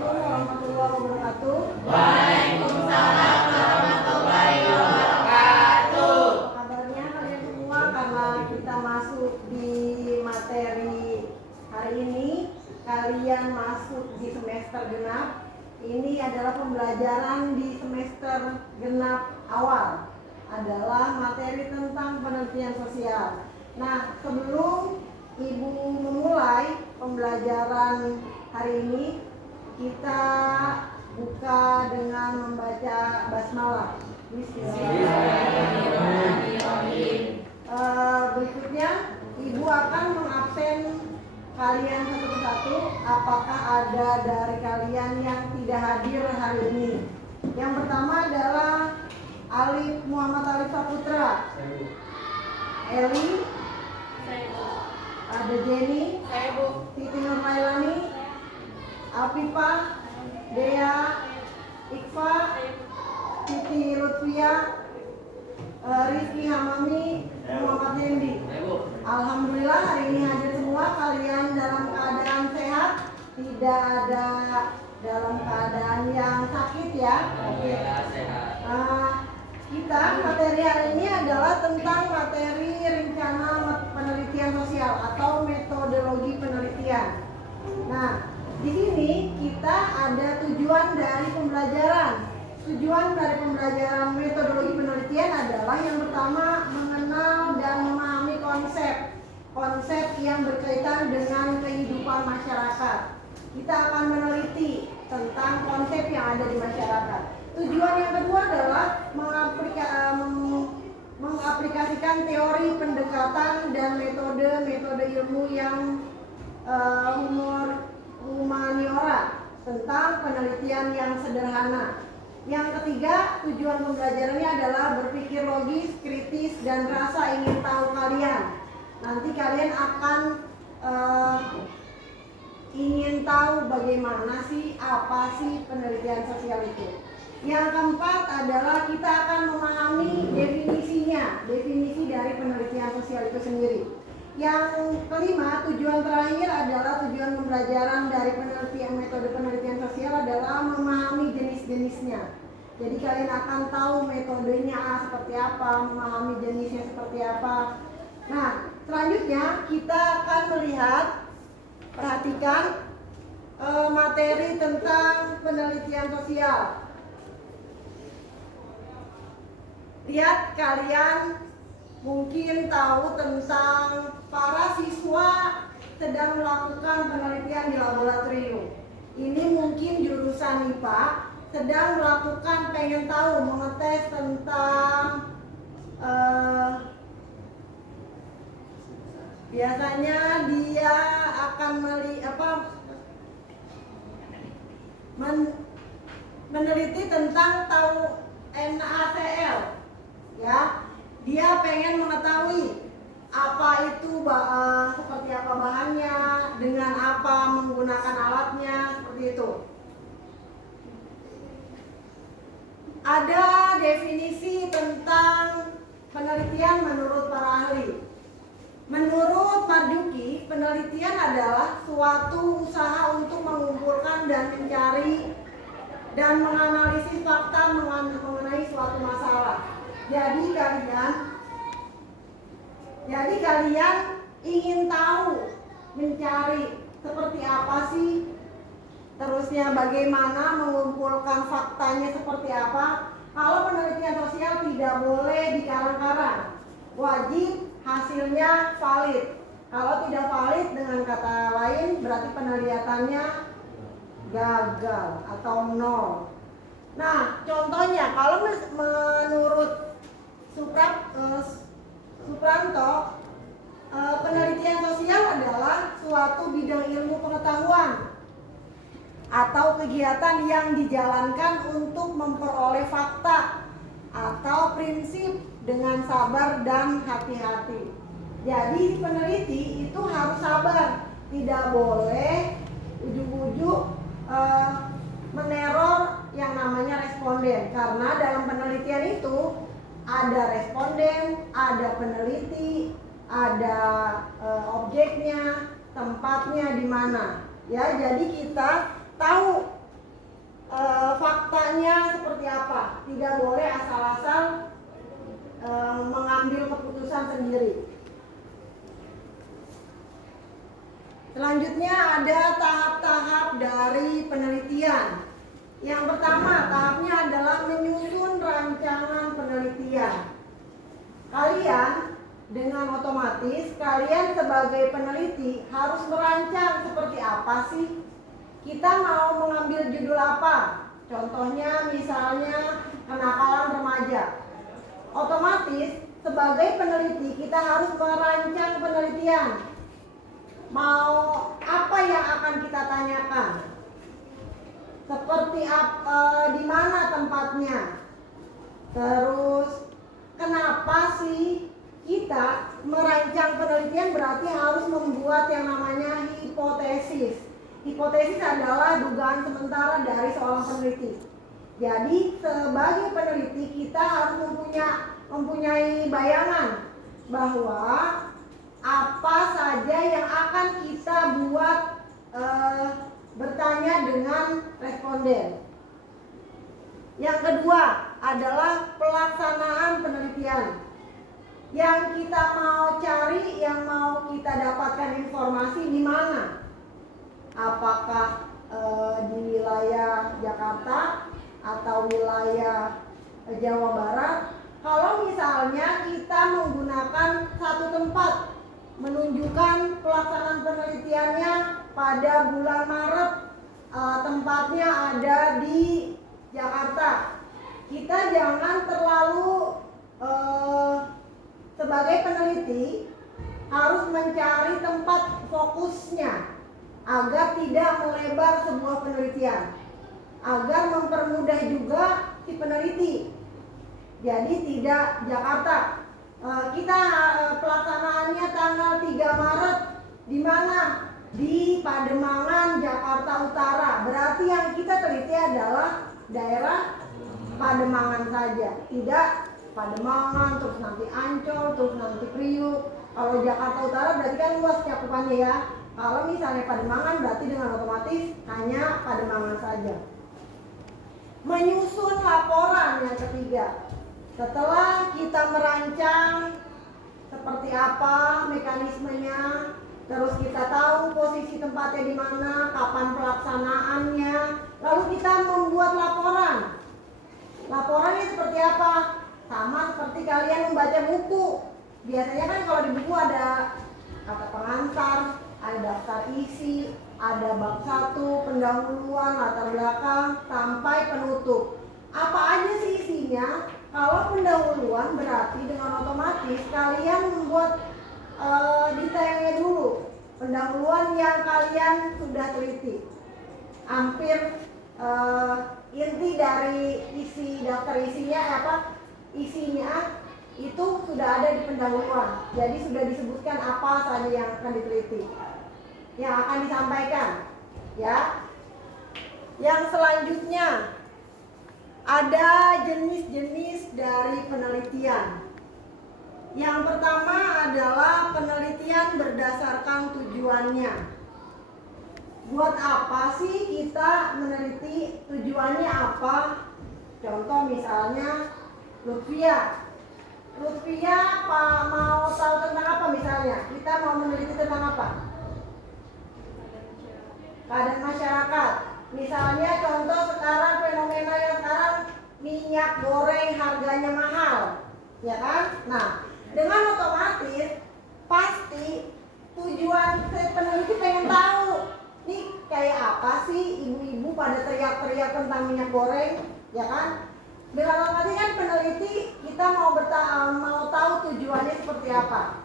warahmatullahi wabarakatuh. Waalaikumsalam warahmatullahi wabarakatuh. Apa kabarnya kalian semua? Karena kita masuk di materi hari ini, kalian masuk di semester genap. Ini adalah pembelajaran di semester genap awal, adalah materi tentang penelitian sosial. Nah, sebelum Ibu memulai pembelajaran hari ini, kita buka dengan membaca basmalah. Bismillahirrahmanirrahim. Berikutnya, Ibu akan mengabsen kalian satu persatu. Apakah ada dari kalian yang tidak hadir hari ini? Yang pertama adalah Alif Muhammad Alif Saputra. Eli. Ada Jenny. Siti Nurmailani. Afifah, Dea, Ikfa, Siti Lutfia, Rizky Hamami, Muhammad Hendi. Alhamdulillah hari ini hadir semua. Kalian dalam keadaan sehat, tidak ada dalam keadaan yang sakit ya. Oke. Kita materi hari ini adalah tentang materi rencana penelitian sosial atau metodologi penelitian. Nah, di sini kita ada tujuan dari pembelajaran. Tujuan dari pembelajaran metodologi penelitian adalah yang pertama mengenal dan memahami konsep yang berkaitan dengan kehidupan masyarakat. Kita akan meneliti tentang konsep yang ada di masyarakat. Tujuan yang kedua adalah mengaplikasikan teori pendekatan dan metode ilmu yang humaniora tentang penelitian yang sederhana. Yang ketiga, tujuan pembelajarannya adalah berpikir logis, kritis, dan rasa ingin tahu kalian. Nanti kalian akan ingin tahu bagaimana sih, apa sih penelitian sosial itu. Yang keempat adalah kita akan memahami definisinya, definisi dari penelitian sosial itu sendiri. Yang kelima, tujuan terakhir adalah tujuan pembelajaran dari metode penelitian sosial adalah memahami jenis-jenisnya. Jadi kalian akan tahu metodenya seperti apa, memahami jenisnya seperti apa. Nah, selanjutnya kita akan melihat, perhatikan materi tentang penelitian sosial. Lihat, kalian mungkin tahu tentang para siswa sedang melakukan penelitian di laboratorium. Ini mungkin jurusan IPA sedang melakukan, pengen tahu, mengetes tentang biasanya dia akan meneliti tentang tahu NaCl, ya. Dia pengen mengetahui apa itu seperti apa bahannya, dengan apa menggunakan alatnya, seperti itu. Ada definisi tentang penelitian menurut para ahli. Menurut Marzuki, penelitian adalah suatu usaha untuk mengumpulkan dan mencari dan menganalisis fakta mengenai suatu masalah. Jadi kalian ingin tahu, mencari seperti apa sih, terusnya bagaimana mengumpulkan faktanya seperti apa. Kalau penelitian sosial tidak boleh dikarang-karang, wajib hasilnya valid. Kalau tidak valid, dengan kata lain, berarti penelitannya gagal atau nol. Nah, contohnya kalau menurut Supranto, penelitian sosial adalah suatu bidang ilmu pengetahuan atau kegiatan yang dijalankan untuk memperoleh fakta atau prinsip dengan sabar dan hati-hati. Jadi peneliti itu harus sabar, tidak boleh ujuk-ujuk meneror yang namanya responden, karena dalam penelitian itu ada responden, ada peneliti, ada objeknya, tempatnya di mana. Ya, jadi kita tahu dari penelitian. Yang pertama, tahapnya adalah menyusun rancangan penelitian. Kalian dengan otomatis, kalian sebagai peneliti harus merancang seperti apa sih kita mau mengambil judul apa. Contohnya misalnya kenakalan remaja. Otomatis sebagai peneliti kita harus merancang penelitian. Mau apa yang akan kita tanyakan? Seperti di mana tempatnya? Terus kenapa sih kita merancang penelitian berarti harus membuat yang namanya hipotesis. Hipotesis adalah dugaan sementara dari seorang peneliti. Jadi sebagai peneliti kita harus mempunyai bayangan bahwa apa saja yang akan kita buat bertanya dengan responden. Yang kedua adalah pelaksanaan penelitian. Yang kita mau cari, yang mau kita dapatkan informasi di mana? Apakah di wilayah Jakarta atau wilayah Jawa Barat? Kalau misalnya kita menggunakan satu tempat menunjukkan pelaksanaan penelitiannya pada bulan Maret, tempatnya ada di Jakarta, kita jangan terlalu sebagai peneliti harus mencari tempat fokusnya agar tidak melebar sebuah penelitian, agar mempermudah juga si peneliti. Jadi tidak Jakarta, kita pelaksanaannya tanggal 3 Maret di mana? Di Pademangan, Jakarta Utara. Berarti yang kita teliti adalah daerah Pademangan saja, tidak Pademangan terus nanti Ancol terus nanti Priuk. Kalau Jakarta Utara berarti kan luas cakupannya ya. Kalau misalnya Pademangan berarti dengan otomatis hanya Pademangan saja. Menyusun laporan yang ketiga. Setelah kita merancang seperti apa mekanismenya, terus kita tahu posisi tempatnya di mana, kapan pelaksanaannya, lalu kita membuat laporan. Laporannya seperti apa? Sama seperti kalian membaca buku. Biasanya kan kalau di buku ada kata pengantar, ada daftar isi, ada bab 1, pendahuluan, latar belakang, sampai penutup. Apa aja sih isinya? Kalau pendahuluan berarti dengan otomatis kalian membuat detailnya dulu. Pendahuluan yang kalian sudah teliti. Hampir inti dari isi daftar isinya itu sudah ada di pendahuluan. Jadi sudah disebutkan apa saja yang akan diteliti, yang akan disampaikan, ya. Yang selanjutnya ada jenis-jenis dari penelitian. Yang pertama adalah penelitian berdasarkan tujuannya. Buat apa sih kita meneliti? Tujuannya apa? Contoh misalnya Lutfia mau tahu tentang apa misalnya? Kita mau meneliti tentang apa? Keadaan masyarakat. Misalnya contoh sekarang fenomena yang sekarang minyak goreng harganya mahal, ya kan? Nah, dengan otomatis pasti tujuan peneliti pengen tahu nih kayak apa sih ibu-ibu pada teriak-teriak tentang minyak goreng, ya kan? Dengan otomatis kan peneliti kita mau tahu tujuannya seperti apa.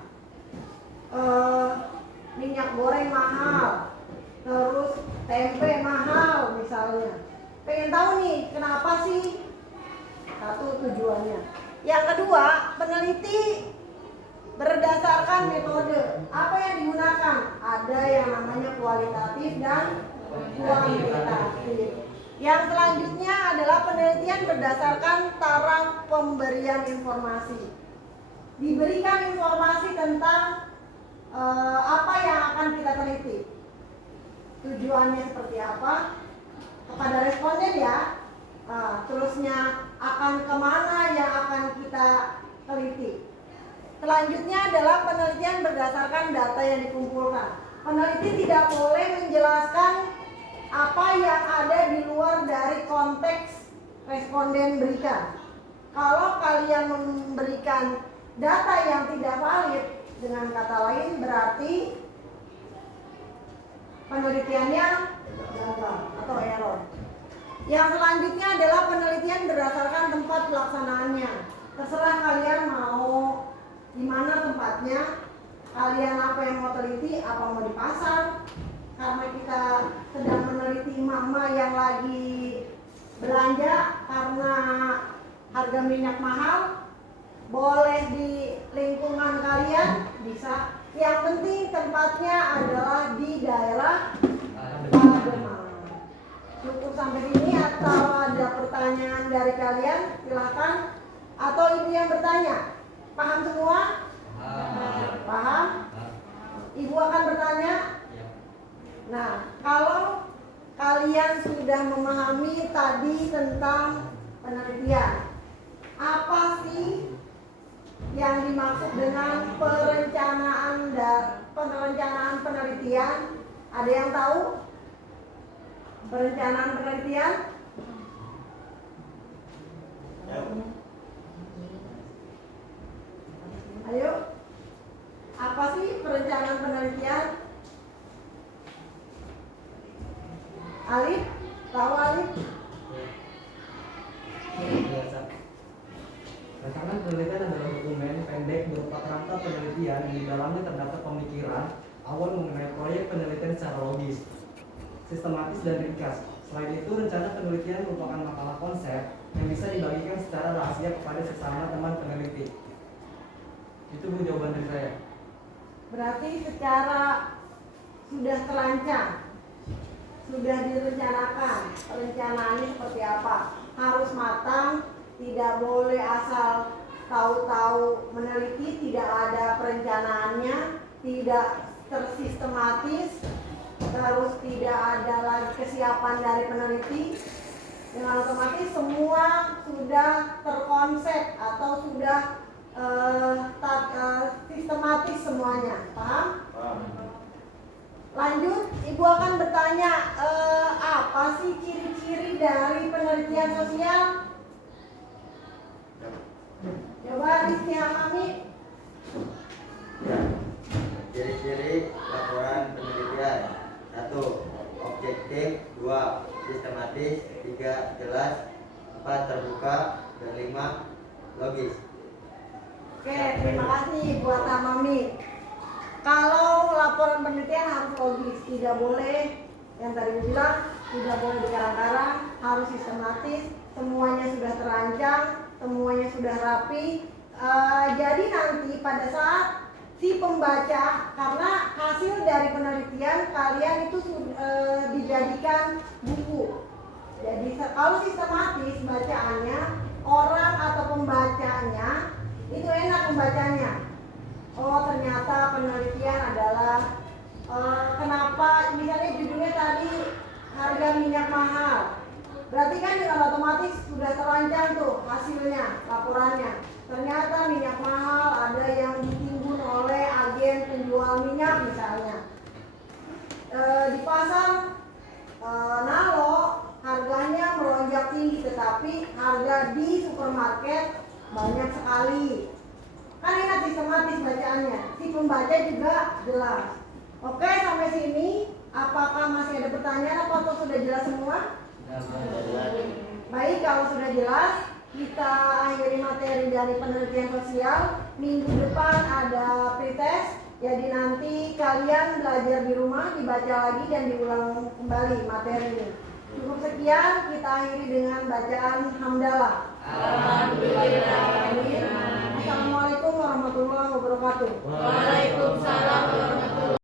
Minyak goreng mahal, terus tempe mahal misalnya. Pengen tahu nih kenapa sih? Satu tujuannya. Yang kedua, peneliti berdasarkan metode. Apa yang digunakan? Ada yang namanya kualitatif dan kuantitatif. Yang selanjutnya adalah penelitian berdasarkan taraf pemberian informasi. Diberikan informasi tentang apa yang akan kita teliti. Tujuannya seperti apa? Kepada responden ya. Terusnya akan kemana yang akan kita teliti. Selanjutnya adalah penelitian berdasarkan data yang dikumpulkan. Peneliti tidak boleh menjelaskan apa apa yang ada di luar dari konteks responden berikan. Kalau kalian memberikan data yang tidak valid, dengan kata lain berarti penelitiannya gagal atau error. Yang selanjutnya adalah penelitian berdasarkan tempat pelaksanaannya. Terserah kalian mau di mana tempatnya, kalian apa yang mau teliti, apa mau di pasar. Karena kita sedang meneliti mama yang lagi belanja karena harga minyak mahal, boleh di lingkungan kalian, bisa. Yang penting tempatnya adalah di daerah Pademangan. Cukup sampai sini atau ada pertanyaan dari kalian? Silahkan. Atau ibu yang bertanya? Paham semua? Paham? Ibu akan bertanya? Nah, kalau kalian sudah memahami tadi tentang penelitian, apa sih yang dimaksud dengan perencanaan penelitian? Ada yang tahu? Perencanaan penelitian? Ayo. Apa sih perencanaan penelitian? Alif? Tahu Alif? Rancangan penelitian adalah dokumen pendek berupa kerangka penelitian yang di dalamnya terdapat pemikiran awal mengenai proyek penelitian secara logis, sistematis dan ringkas. Selain itu, rencana penelitian merupakan makalah konsep yang bisa dibagikan secara rahasia kepada sesama teman peneliti. Itu Bu jawaban dari saya. Berarti secara sudah terancang, sudah direncanakan, perencanaannya seperti apa? Harus matang, tidak boleh asal tahu-tahu meneliti, tidak ada perencanaannya, tidak tersistematis, terus tidak ada lagi kesiapan dari peneliti. Dengan otomatis semua sudah terkonsep atau sudah sistematis semuanya. Paham? Lanjut, Ibu akan bertanya, apa sih ciri-ciri dari penelitian sosial? Coba Rizky Hamami. Ciri-ciri laporan penelitian: 1. Objektif. 2. Sistematis. 3. Jelas. 4. Terbuka. Dan 5. Logis. Oke, terima kasih buat Hamami. Kalau laporan penelitian harus logis, tidak boleh yang tadi bilang, tidak boleh dikarang-karang, harus sistematis, semuanya sudah terancang, semuanya sudah rapi. Jadi nanti pada saat si pembaca, karena hasil dari penelitian kalian itu dijadikan buku. Jadi kalau sistematis bacaannya, orang atau pembacanya itu enak membacanya. Oh, ternyata penelitian adalah kenapa misalnya judulnya tadi harga minyak mahal. Berarti kan dengan otomatis sudah terancang tuh hasilnya, laporannya. Ternyata minyak mahal ada yang ditimbun oleh agen penjual minyak misalnya. Di pasar Nalo harganya melonjak tinggi, tetapi harga di supermarket banyak sekali. Kan enak sistematis bacaannya, si pembaca juga jelas. Oke, sampai sini apakah masih ada pertanyaan atau sudah jelas semua? Baik, kalau sudah jelas, kita akhiri materi dari penelitian sosial. Minggu depan ada pretest, jadi nanti kalian belajar di rumah, dibaca lagi dan diulang kembali materi ini. Cukup sekian, kita akhiri dengan bacaan hamdalah. Alhamdulillah. Assalamualaikum warahmatullahi wabarakatuh. Waalaikumsalam warahmatullahi wabarakatuh.